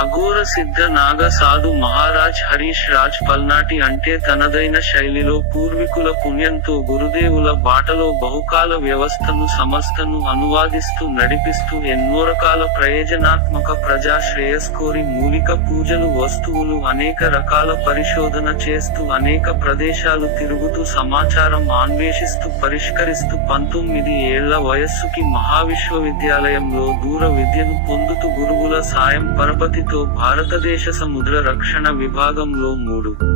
అఘోర సిద్ధ నాగ సాధు మహారాజ్ హరీష్ రాజ్ పల్నాటి అంటే తనదైన శైలిలో పూర్వీకుల పుణ్యంతో గురుదేవుల బాటలో బహుకాల వ్యవస్థను సంస్థను అనువాదిస్తూ నడిపిస్తూ ఎన్నో రకాల ప్రయోజనాత్మక ప్రజా శ్రేయస్కోరి మూలిక పూజలు వస్తువులు అనేక రకాల పరిశోధన చేస్తూ అనేక ప్రదేశాలు తిరుగుతూ సమాచారం అన్వేషిస్తూ పరిష్కరిస్తూ 19 ఏళ్ల వయస్సుకి మహావిశ్వవిద్యాలయంలో దూర విద్యను పొందుతూ గురువుల సాయం పరపతితో భారతదేశ సముద్ర రక్షణ విభాగంలో 3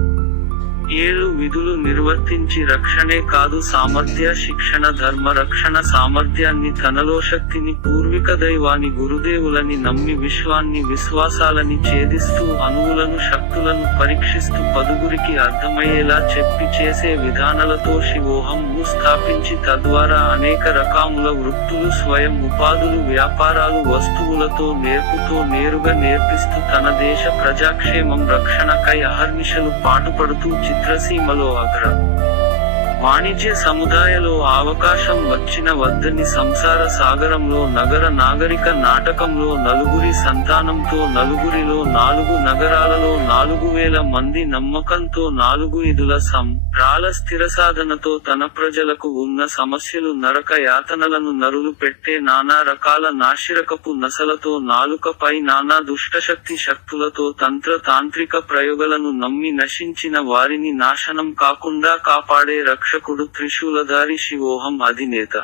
ఏళ్లు విధులు నిర్వర్తించి రక్షణే కాదు సామర్థ్య శిక్షణ ధర్మ రక్షణ సామర్థ్యాన్ని తనలో శక్తిని పూర్విక దైవాన్ని గురుదేవులని నమ్మి విశ్వాన్ని విశ్వాసాలని ఛేదిస్తూ అణువులను శక్తులను పరీక్షిస్తూ పదుగురికి అర్థమయ్యేలా చెప్పి చేసే విధానాలతో శివోహంను స్థాపించి తద్వారా అనేక రకాముల వృత్తులు స్వయం ఉపాధులు వ్యాపారాలు వస్తువులతో నేర్పుతో నేరుగా నేర్పిస్తూ తన దేశ ప్రజాక్షేమం రక్షణకై అహర్నిశలు పాటుపడుతూ చిత్రసీమలో అగ్ర వాణిజ్య సముదాయలో అవకాశం వచ్చిన వద్దని సంసార సాగరంలో నగర నాగరిక నాటకంలో నలుగురి సంతానంతో నలుగురిలో 4 నగరాలలో 4000 మంది నమ్మకంతో 4 ఇదుల రాల స్థిరసాధనతో తన ప్రజలకు ఉన్న సమస్యలు నరక యాతనలను నరులు పెట్టే నానా రకాల నాశిరకపు నసలతో నాలుకపై నానా దుష్టశక్తి శక్తులతో తంత్ర తాంత్రిక ప్రయోగాలను నమ్మి నశించిన వారిని నాశనం కాకుండా కాపాడే రక్షకుడు త్రిశూలధారి శివోహం అధినేత.